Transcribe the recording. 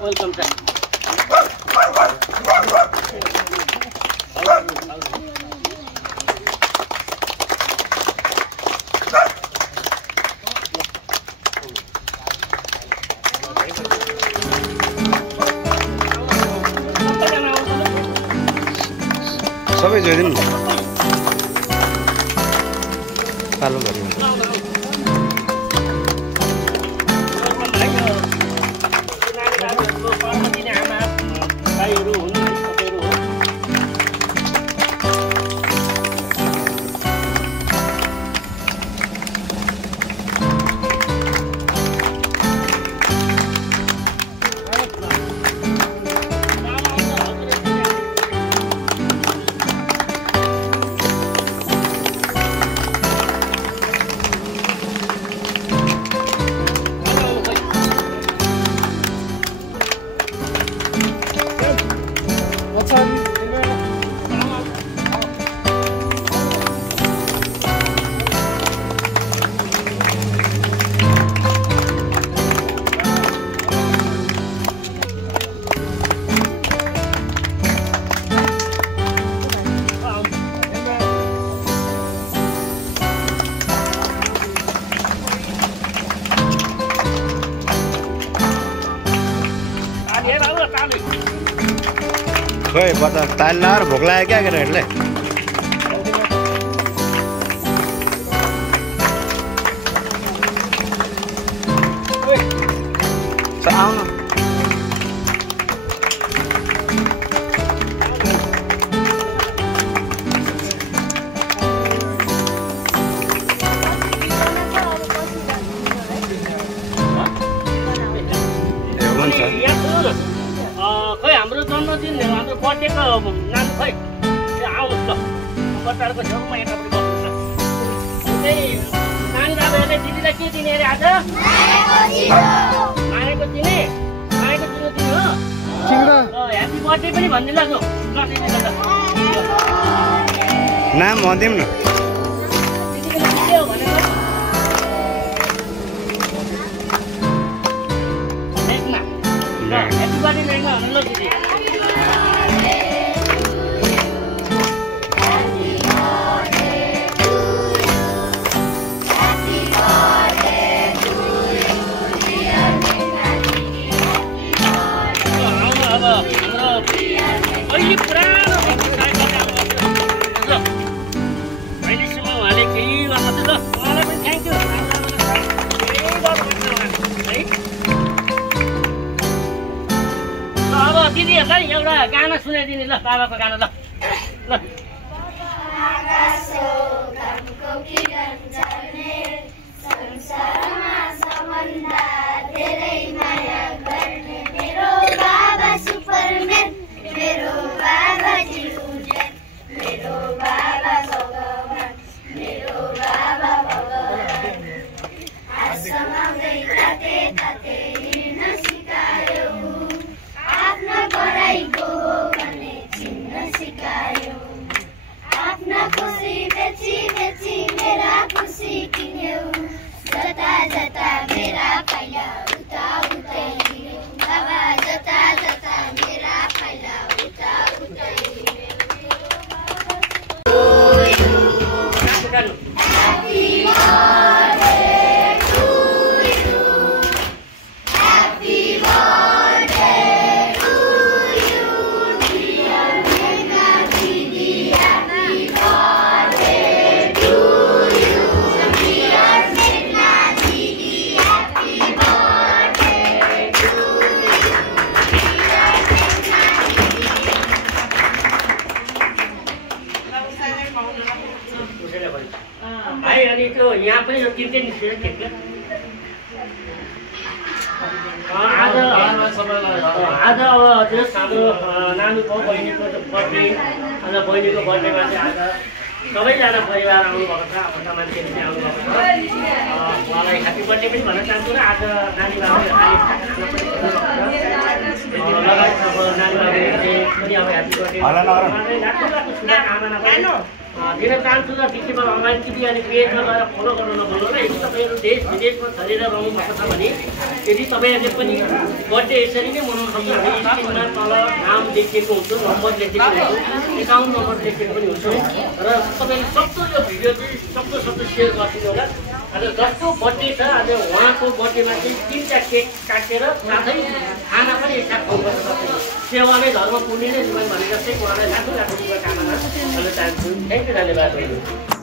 Welcome sir. सबै जोइदिनु न कालो भरि खोइ बता ताल लाएर भोक लाग्यो क्या केटाहरूले आउनु खै हाम्रो जन्मदिन हाम्रो बर्थडेको नाम खै आउनुहोस् ल बच्चाहरूको छेउमा यतापट्टि बस्नुहोस् न त्यही नानी बाबाहरूले दिदीलाई के दिने अरे आज मानेको दिने मानेको दिनु दिनु हो ह्याप्पी बर्थडे पनि भनिदिनु ल नाम भनिदिउँ न दिदीको नाम के हो भनेको लेख्ना ह्याप्पी बर्थडे लेख्न भन्नु ल दिदी अहिले पुरानो अहिलेसम्म उहाँले केही गर्नु ल उहाँलाई पनि थ्याङ्क यू अब दिदीहरूलाई एउटा गाना सुनाइदिने ल बाबाको गाना ल ल भाइ अनि त्यो यहाँ पनि यो किन्थे नि ठिक आज अब त्यस हाम्रो नानीको बहिनीको बर्थडे आज बहिनीको बर्थडेमा चाहिँ आज सबैजना परिवार आउनुभएको छ आफ्ना मान्छेहरू चाहिँ आउनुभएको छ उहाँलाई ह्याप्पी बर्थडे पनि भन्न चाहन्छु र आज नानी बाबुले लगायत अब नानी बाबुले चाहिँ पनि अब ह्याप्पी बर्थडे हल्ला नगर। उहाँलाई लाखौँ लाखौँ शुभकामना पनि दिन चाहन्छु र बिचमा अनलाइन टिभी अनि पेजमा गएर फलो गर्नु नभुल्नु होला। यदि तपाईँहरू देश विदेशमा छरेर रहनु भएको छ भने यदि तपाईँहरूले पनि बर्थडे यसरी नै मनाउनु सक्छ। हामी स्क्रिनमा तल नाम लेखिएको हुन्छ, नम्बर लेखिएको हुन्छ, एकाउन्ट नम्बर लेखिएको पनि हुन्छ र तपाईँले सक्दो यो भिडियो चाहिँ सक्दो सेयर गरिदिनु होला। आज जसको बर्थडे छ आज उहाँको बर्थडेमा चाहिँ 3टा केक काटेर साथै खाना पनि एकसाथ खुवाउन सक्छ। सेवा नै धर्म पुण्य नै जीवन भने जस्तै उहाँलाई लाखौँ लाखौँ शुभकामना गर्न चाहन्छु। थ्याङ्क यू धन्यवाद।